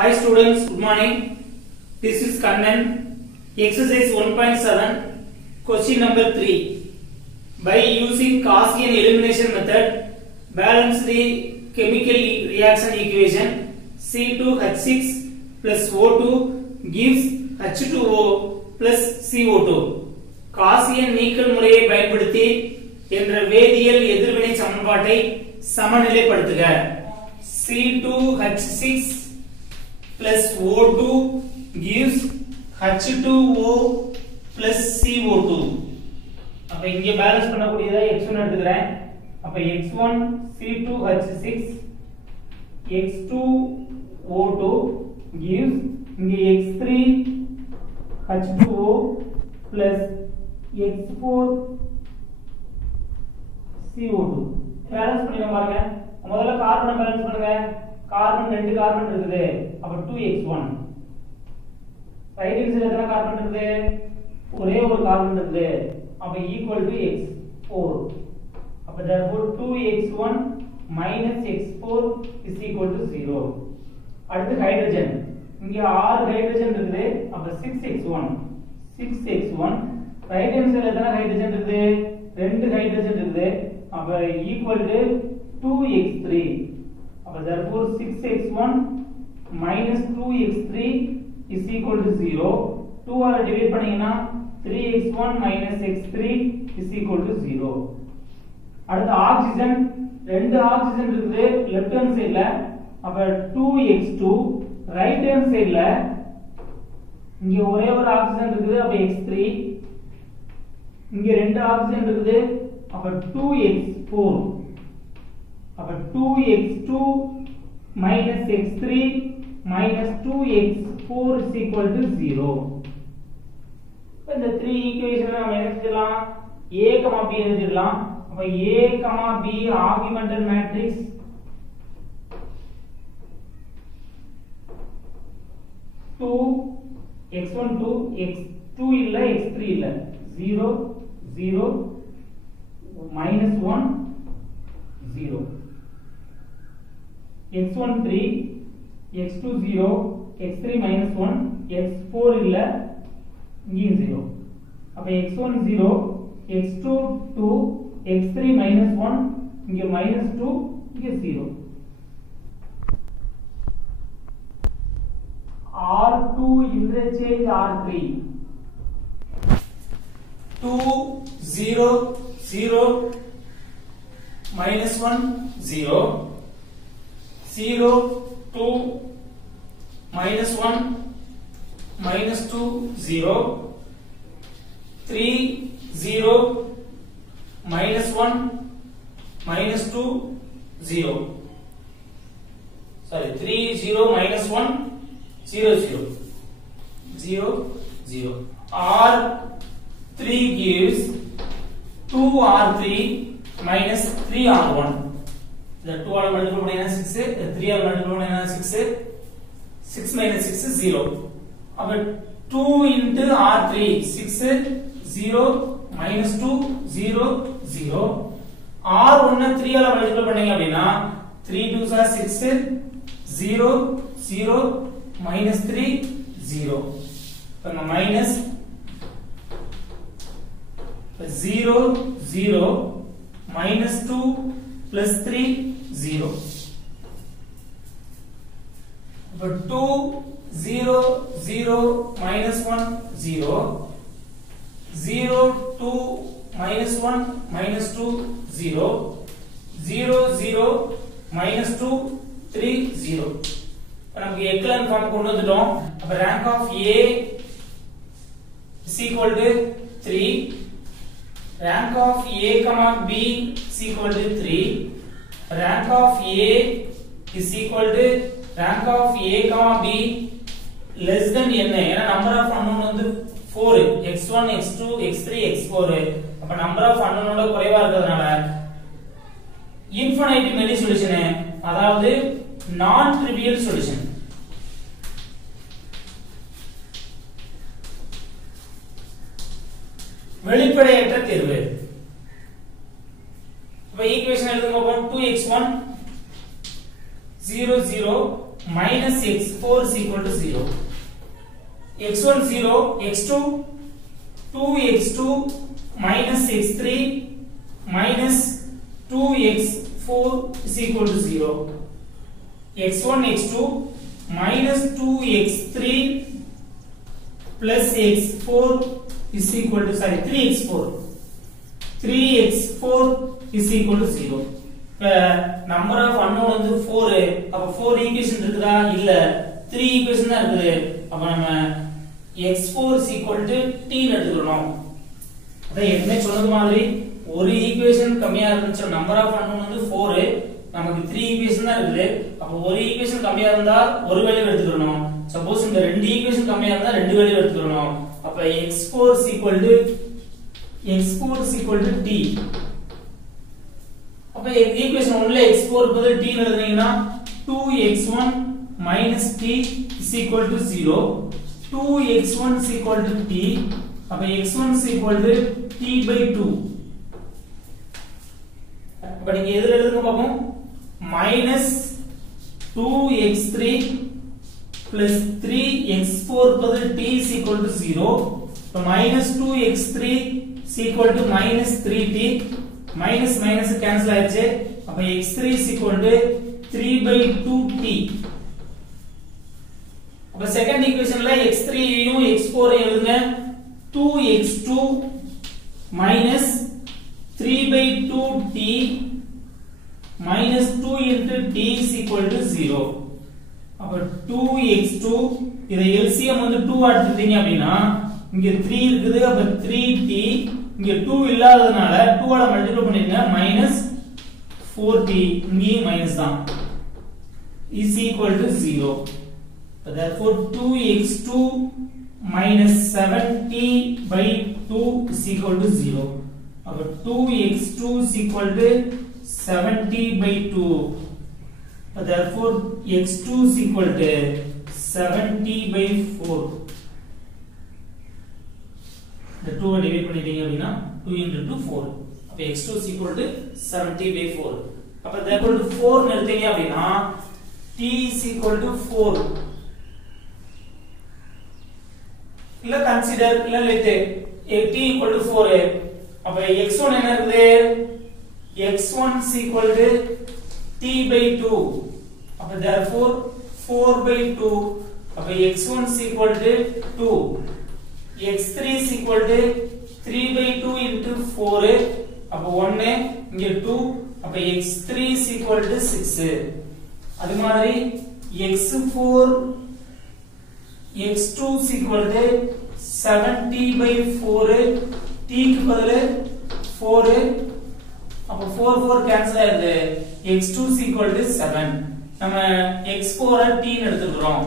Hi students, good morning. This is Kannan. Exercise 1.7, question number 3. By using Gaussian elimination method, balance the chemical reaction equation C2H6 plus O2 gives H2O plus CO2. Gaussian நீக்கல் முறையை பயன்படுத்தி என்ற வேதியியல் எதிர்வினை சமன்பாட்டை சமநிலைப்படுத்துக. C2H6 plus O2 gives H2O plus CO2. அப்ப இங்க balance பண்ணக்கூடியதா x1 எடுத்துக்கிறேன். அப்ப x1 C2H6 x2O2 gives இங்க x3 H2O plus x4 CO2. Balance பண்ணிடலாம் பாருங்க. முதல்ல கார்பனை பேலன்ஸ் பண்ணுங்க. கார்பன் ரெண்டு கார்பன் இருக்குது. அப்ப 2x1. ரைட் ஹேண்ட் சைடுல எத்தனை கார்பன் இருக்குது? ஒரே ஒரு கார்பன் இருக்குது. அப்ப ஈக்குவல் டு x4. அப்ப therefore 2x1 x4 is equal to 0. அடுத்து ஹைட்ரஜன். இங்க 6 ஹைட்ரஜன் இருக்குது. அப்ப 6x1 ரைட் ஹேண்ட் சைடுல எத்தனை ஹைட்ரஜன் இருக்குது? ரெண்டு ஹைட்ரஜன் இருக்குது. அப்ப ஈக்குவல் டு 2x3. அப்ப therefore 6x1 2x3 is equal to 0. 2 ஆல டிவைட் பண்ணீங்கன்னா 3x1 x3 is equal to 0. அடுத்து ஆக்ஸிஜன், ரெண்டு ஆக்ஸிஜன் இருக்குது லெஃப்ட் ஹேண்ட் சைடுல. அப்ப 2x2 ரைட் ஹேண்ட் சைடுல இங்க ஒரே ஒரு ஆக்ஸிஜன் இருக்குது. அப்ப x3. இங்க ரெண்டு ஆக்ஸிஜன் இருக்குது. அப்ப 2x4. அப்ப 2x2 x3 2x4 is equal to 0. இந்த 3 ஈக்குவேஷனை நாம என்ன செய்யலாம்? a, b எழுதிடலாம். அப்ப a, b ஆர்குமெண்டல் matrix x1 2 x2 இல்ல x3 இல்ல 0 0 1 0. x1 3 x2 0 x3 1 x4 இல்ல இங்க 0. அப்ப x1 0 x2 2 x3 1 இங்க -2 இங்க 0. R2 interchange R3 2 0 0 -1 0 0 2 -1 -2 0 3 0 -1 -2 0. Sorry, 3 0 -1 0 0 0 0. R3 gives 2R3 3R1. The 2 ஆல மல்டிப்ளை பண்ணா 6, 3 ஆல மல்டிப்ளை பண்ணா 6, 6 6 is 0. அப்ப 2 into R3 6 0 -2 0 0. R1 3 ஆல மல்டிப்ளை பண்ணீங்க அப்படினா 3 2s are 6 0 0 -3 0. அப்ப minus 0 0 -2 plus 3 0. But 2 0 0 -1 0 0 2 -1 -2 0 0 0 -2 3 0. இப்ப நமக்கு எக்கலன் ஃபார்ம் கொண்டு வந்துட்டோம். அப்ப rank of A is equal to 3. Rank of A, B is equal to 3. Rank of A is equal to rank of A, B less than n. ஏன்னா number of unknown வந்து 4. x1 x2 x3 x4. அப்ப number of unknown ஓட குறைவா இருக்கிறதுனால infinite many solution, அதாவது non trivial solution. வெளிப்படையற்ற தீர்வு. இப்ப equation எழுதுங்க. 2x1 0 0 minus x4 is equal to 0. x1 0, x2 2x2 minus x3 minus 2x4 is equal to 0. x1 x2 minus 2x3 plus x4 is equal to 3x4 is equal to 0. number of unknown வந்து 4 அப்ப 4 equation இருக்குதா இல்ல 3 equation தான் இருக்குது அப்ப நம்ம x4 is equal to t எடுத்துக்கணும் அத என்ன சொன்னது மாதிரி ஒரு ஈக்குவேஷன் கம்மியா இருந்துச்சு நம்பர் ஆஃப் unknown வந்து 4 நமக்கு 3 ஈக்குவேஷன் தான் இருக்குது அப்ப ஒரு ஈக்குவேஷன் கம்மியா இருந்தா ஒரு வேல்யூ எடுத்துக்கணும் சப்போஸ் இந்த ரெண்டு ஈக்குவேஷன் கம்மியா இருந்தா ரெண்டு வேல்யூ எடுத்துக்கணும் அப்ப x4 is equal to t அப்ப ஈக்குவேஷன் 1ல x4 பதில் t ன்னு எழுதுனீங்கன்னா 2x1 minus t is equal to 0 2x1 is equal to t அப்ப x1 is equal to t by 2 அப்ப நீங்க எதுல எழுதுங்க பாப்போம் minus 2x3 plus 3x4 பதில் t is equal to 0 அப்ப minus 2x3 is equal to minus 3t minus minus cancel ஆயிடுச்சு அப்ப x3 is equal to 3 by 2t அப்ப செகண்ட் ஈக்குவேஷன்ல x3 யும் x4 ஐயும் எழுதுங்க 2x2 minus 3 by 2t minus 2 into t is equal to 0 அப்ப 2x2 இத LCM வந்து 2 எடுத்துட்டீங்க அப்படினா இங்க 3 இருக்குது அப்ப 3t இங்க 2 இல்லாததனால 2 ஆல மல்டிப்ளை பண்ணிருங்க minus 4t இங்கே மைனஸ் தான் is equal to 0 therefore 2x2 minus 7t by 2 is equal to 0 அப்ப 2x2 is equal to 7t by 2 therefore x2 is equal to 7t by 4 the 2 divide பண்ணிட்டீங்க அப்படினா 2 into 2 4 அப்ப x2 is equal to 7t by 4 அப்ப therefore 4 ன்னு எடுத்தீங்க அப்படினா t is equal to 4 இல்ல consider இல்ல let t equal to 4 அப்ப x1 என்ன இருக்குது x1 is equal to t by 2 அப்ப therefore 4 by 2 அப்ப x1 is equal to 2 x3 is equal to 3 by 2 into 4 அப்ப 1 இங்க 2 அப்ப x3 is equal to 6 அது மாதிரி x4 x2 is equal to 7t by 4 t க்கு பதிலா 4 அப்ப 4 4 கேன்சல் ஆயிடுது x2 is equal to 7 நம்ம x4 t ன்னு எடுத்துக்கிறோம்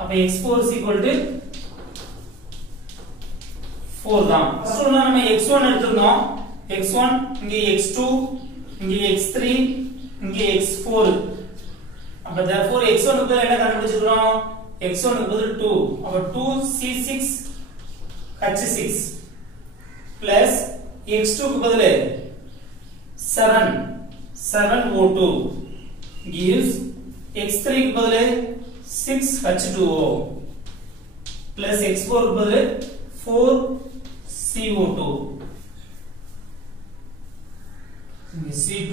அப்ப x4 is equal to 4 தான் ஃபர்ஸ்ட் ஒண்ணா நம்ம x1 எடுத்துறோம் x1 இங்க x2 இங்க x3 இங்க x4 அப்ப therefore x1 க்கு பதிலா என்ன கண்டுபிடிச்சிரோம் x1 க்கு பதிலா 2 அப்ப 2c6 h6 plus x2 க்கு பதிலா 7o2 gives x3 க்கு பதிலா 6h2o plus x4 க்கு பதிலா 4co2 C2